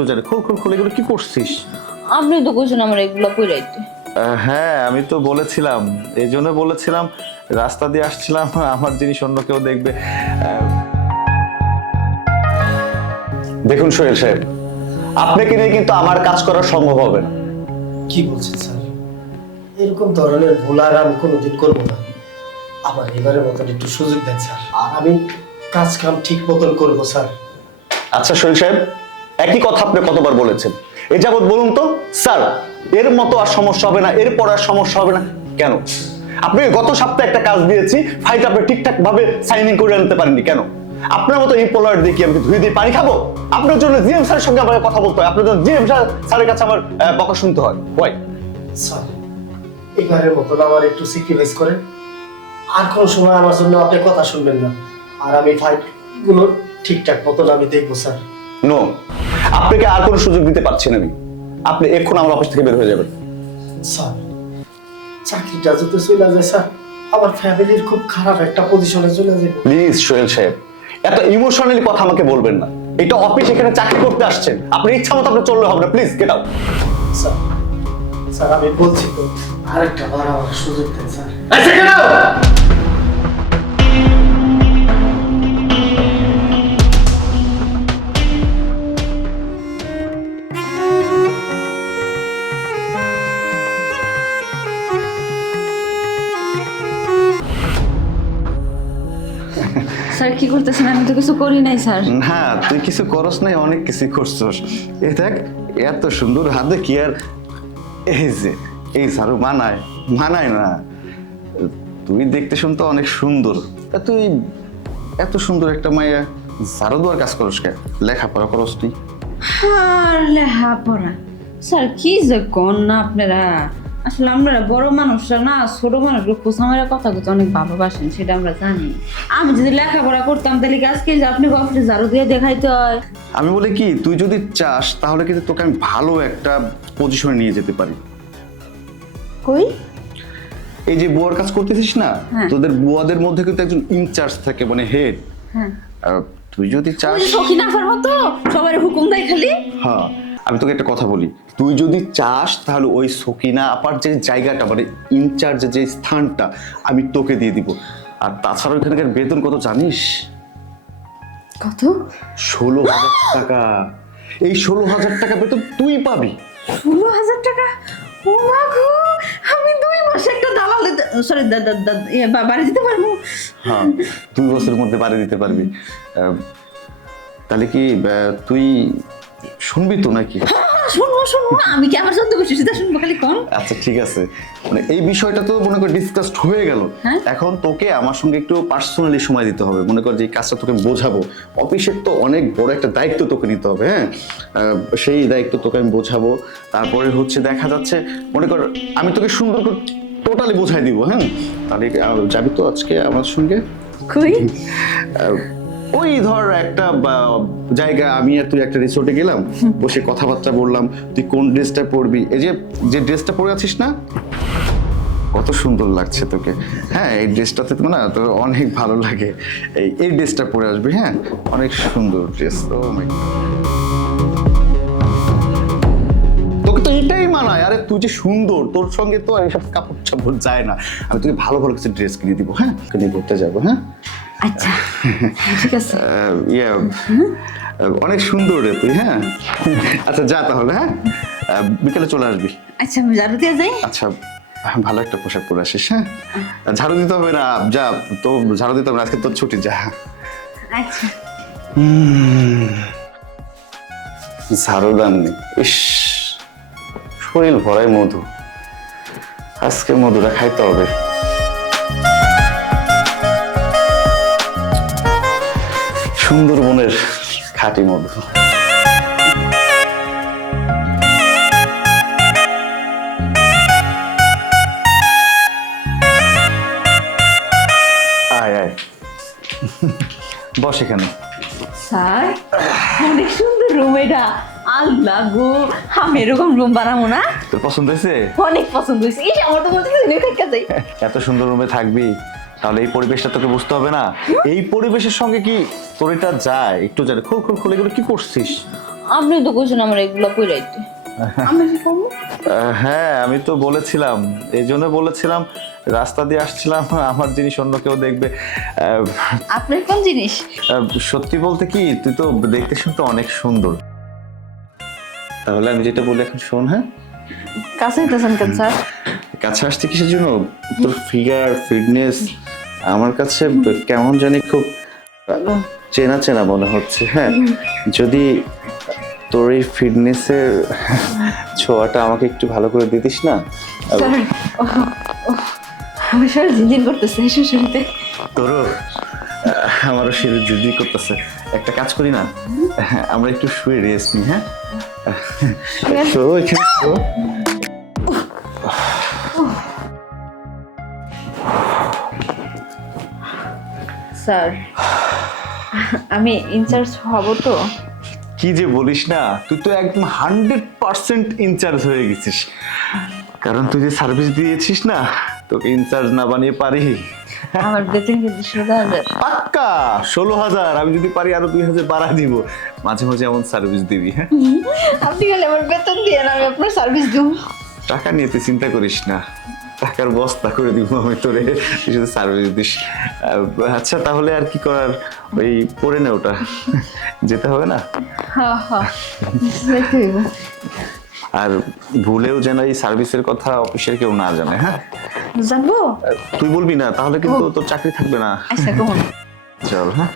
একটু জানি খোল খোল খোল এগুলো কি করছিস? আপনি তো কইছেন আমার এগুলো পইরাইতে হ্যাঁ আমি তো বলেছিলাম এই জন্য বলেছিলাম রাস্তা দিয়ে আসছিলাম আমার জিনিস অন্য কেউ দেখবে। দেখুন সোহেল সাহেব আপনাকে নিয়ে কিন্তু আমার কাজ করা সম্ভব হবে না। কি বলছেন স্যার? এরকম ধরনের ভুল আর আমি কোনোদিন করব না। আবার এবারের মতন একটু সুযোগ দেন স্যার। আর আমি কাজ কাম ঠিক মতন করব স্যার। আচ্ছা সোহেল সাহেব একই কথা আপনি কতবার বলেছেন? এ যাবৎ বলুন তো স্যার এর মতো আর সমস্যা হবে না এরপর আর সমস্যা হবে না। কেন? আপনি গত সপ্তাহে একটা কাজ দিয়েছি ফাইলটা আপনি ঠিকঠাক ভাবে সাইনিং করে আনতে পারেননি কেন? আপনার মতো এই পোলার দেখি আমি ধুয়ে দিয়ে পানি খাব? আপনার জন্য জিএম স্যারের সঙ্গে আমার কথা বলতে হয় আপনার জন্য জিএম স্যারের কাছে আমার বকা শুনতে হয়। ওয়াই স্যার এবারের মতন আমার একটু স্যাক্রিফাইস করেন। আর কোনো সময় আমার জন্য আপনি কথা শুনবেন না। আর আমি ফাইলগুলো ঠিকঠাক মতন আমি দেখব স্যার। নো আপনাকে আর কোনো সুযোগ দিতে পারছি না আমি। আপনি এক্ষুন আমার অফিস থেকে বের হয়ে যাবেন। স্যার চাকরিটা যদি চলে যায় স্যার আমার ফ্যামিলির খুব খারাপ একটা পজিশনে চলে যাবে। প্লিজ সোহেল সাহেব এত ইমোশনালি কথা আমাকে বলবেন না। এটা অফিস এখানে চাকরি করতে আসছেন। আপনার ইচ্ছা মতো আপনি চললে হবে না। Please get out sir sir আমি বলছি তো আরেকটা বার আমার সুযোগ দেন স্যার। কি করতেছেন? আমি তো কিছু করি নাই স্যার। না তুই কিছু করস নাই অনেক কিছু করছস। এই দেখ এত সুন্দর হাতে কি আর এই যে এই ঝাড়ু মানায় মানায় না। তুই দেখতে শুনতে অনেক সুন্দর। তা তুই এত সুন্দর একটা মাইয়া ঝাড়ু দেওয়ার কাজ করস কে লেখাপড়া করস তুই আর লেহা পড়া স্যার কি যে কোন না আপনারা? আসলে আমরা বড় মানুষরা না ছোট মানুষগুলো খোসা কথা কথা অনেক ভালোবাসেন সেটা আমরা জানি। আমি যদি লেখাপড়া করতাম তাহলে কি আজকে যে আপনি অফিসে ঝাড়ু দিয়ে দেখাইতে হয়? আমি বলি কি তুই যদি চাস তাহলে কিন্তু তোকে আমি ভালো একটা পজিশনে নিয়ে যেতে পারি। কই? এই যে বুয়ার কাজ করতেছিস না হ্যাঁ। তোদের বুয়াদের মধ্যে কিন্তু একজন ইনচার্জ থাকে মানে হেড হ্যাঁ। তুই যদি চাস ওই যে সখিনা আসার মতো সবার হুকুম দেয় খালি। হ্যাঁ। আমি তোকে একটা কথা বলি। তুই যদি চাস তাহলে ওই সকিনা আপার যে জায়গাটা মানে ইনচার্জ যে স্থানটা আমি তোকে দিয়ে দিব। আর তাছাড়া ওখানকার বেতন কত জানিস? কত? ষোলো হাজার টাকা। এই ষোলো হাজার টাকা বেতন তুই পাবি। ষোলো হাজার টাকা? ও মা গো আমি দুই মাসে একটা দালাল সরি বাড়ি দিতে পারব? হ্যাঁ দুই বছরের মধ্যে বাড়ি দিতে পারবি। তাহলে কি তুই শুনবি তো নাকি? শুনব শুনব। আমি কি আমার সত্য বসে সেটা শুনব খালি কোন আচ্ছা ঠিক আছে। মানে এই বিষয়টা তো মনে কর ডিসকাসড হয়ে গেল। হ্যাঁ। এখন তোকে আমার সঙ্গে একটু পার্সোনালি সময় দিতে হবে। মনে কর যে কাজটা তোকে বোঝাবো। অফিসের তো অনেক বড় একটা দায়িত্ব তোকে নিতে হবে হ্যাঁ? সেই দায়িত্ব তোকে আমি বোঝাবো। তারপরে হচ্ছে দেখা যাচ্ছে মনে কর আমি তোকে সুন্দর করে টোটালি বোঝাই দিব হ্যাঁ? তাহলে যাবি তো আজকে আমার সঙ্গে? আহ, ওই ধর একটা জায়গা, আমি আর তুই একটা রিসোর্টে গেলাম, বসে কথাবার্তা বললাম, তুই কোন ড্রেসটা পরবি? এই যে যে ড্রেসটা পরে আছিস না, কত সুন্দর লাগছে তোকে। হ্যাঁ এই ড্রেসটাতে তো না, তোর অনেক ভালো লাগে। এই এই ড্রেসটা পরে আসবি হ্যাঁ? অনেক সুন্দর ড্রেস ও মাই তোকে তো এটাই মানায়, আরে তুই যে সুন্দর, তোর সঙ্গে তো এইসব কাপড় চাপড় যায় না। আমি তোকে ভালো ভালো কিছু ড্রেস কিনে দিব হ্যাঁ? কিনে ঘুরতে যাব হ্যাঁ? আচ্ছা ঠিক আছে। ইয়ে অনেক সুন্দর রে তুই হ্যাঁ? আচ্ছা যা তাহলে হ্যাঁ? বিকেলে চলে আসবি। আচ্ছা ঝাড়ু দিয়ে যাই। আচ্ছা ভালো একটা পোশাক পরে আসিস হ্যাঁ? ঝাড়ু দিতে হবে না যা তো ঝাড়ু দিতে হবে না, আজকে তোর ছুটি যা। আচ্ছা। ঝাড়ু দান নেই ইস শরীর ভরাই মধু। আজকে মধুটা খাইতে হবে। সুন্দরবনের খাঁটি মধু। আয় আয়। বস এখানে। স্যার অনেক সুন্দর রুম এটা। আল্লাহ গো আমি এরকম রুম বানাবো না। তোর পছন্দ হয়েছে? অনেক পছন্দ হয়েছে। ইস আমার তো এত সুন্দর রুমে থাকবি? তাহলে এই পরিবেশটা তোকে বুঝতে হবে না। এই পরিবেশের সঙ্গে কি তোর এটা যায়? একটু জানে। খুল খুল খুলে এগুলো কি করছিস? আপনি তো কইছেন আমার এগুলো পইরাইতে আমি কি করব? হ্যাঁ আমি তো বলেছিলাম। এই জন্য বলেছিলাম রাস্তা দিয়ে আসছিলাম আমার জিনিস অন্য কেউ দেখবে। আপনার কোন জিনিস? সত্যি বলতে কি তুই তো দেখতে শুনতে অনেক সুন্দর। তাহলে আমি যেটা বলি এখন শোন হ্যাঁ? কাছে হইতেছেন কেন স্যার? কাছে আসতে কিসের জন্য? তোর ফিগার ফিটনেস আমার কাছে কেমন জানি খুব চেনা চেনা মনে হচ্ছে হ্যাঁ। যদি তোর এই ফিটনেসের ছোঁয়াটা আমাকে একটু ভালো করে দিতিস না? আমার শরীর ঝিনঝিন করতেছে শ্বশুরিতে তোরও আমারও শরীর জুজি করতেছে। একটা কাজ করি না আমরা একটু শুয়ে রেস্ট নিই হ্যাঁ। তো এখানে স্যার। আমি ইনচার্জ হব তো। কি যে বলিস না তুই তো একদম হান্ড্রেড পার্সেন্ট ইনচার্জ হয়ে গেছিস। কারণ তুই যে সার্ভিস দিয়েছিস না তোকে ইনচার্জ না বানিয়ে পারি। আমার বেতন কিন্তু ষোলো হাজার। পাক্কা ষোলো হাজার আমি যদি পারি আরও দুই হাজার বাড়া দিব। মাঝে মাঝে এমন সার্ভিস দিবি হ্যাঁ? আপনি গেলে আমার বেতন দিয়ে আমি আপনার সার্ভিস দেবো। টাকা নিয়ে তুই চিন্তা করিস না। টাকার বস্তা করে দিব আমি তোরে। শুধু সার্ভিস দিস। আচ্ছা তাহলে আর কি করার? ওই পরে নে ওটা। যেতে হবে না। আর ভুলেও যেন এই সার্ভিসের কথা অফিসের কেউ না জানে হ্যাঁ? জানব? তুই বলবি না তাহলে কিন্তু তোর চাকরি থাকবে না। আচ্ছা চল হ্যাঁ?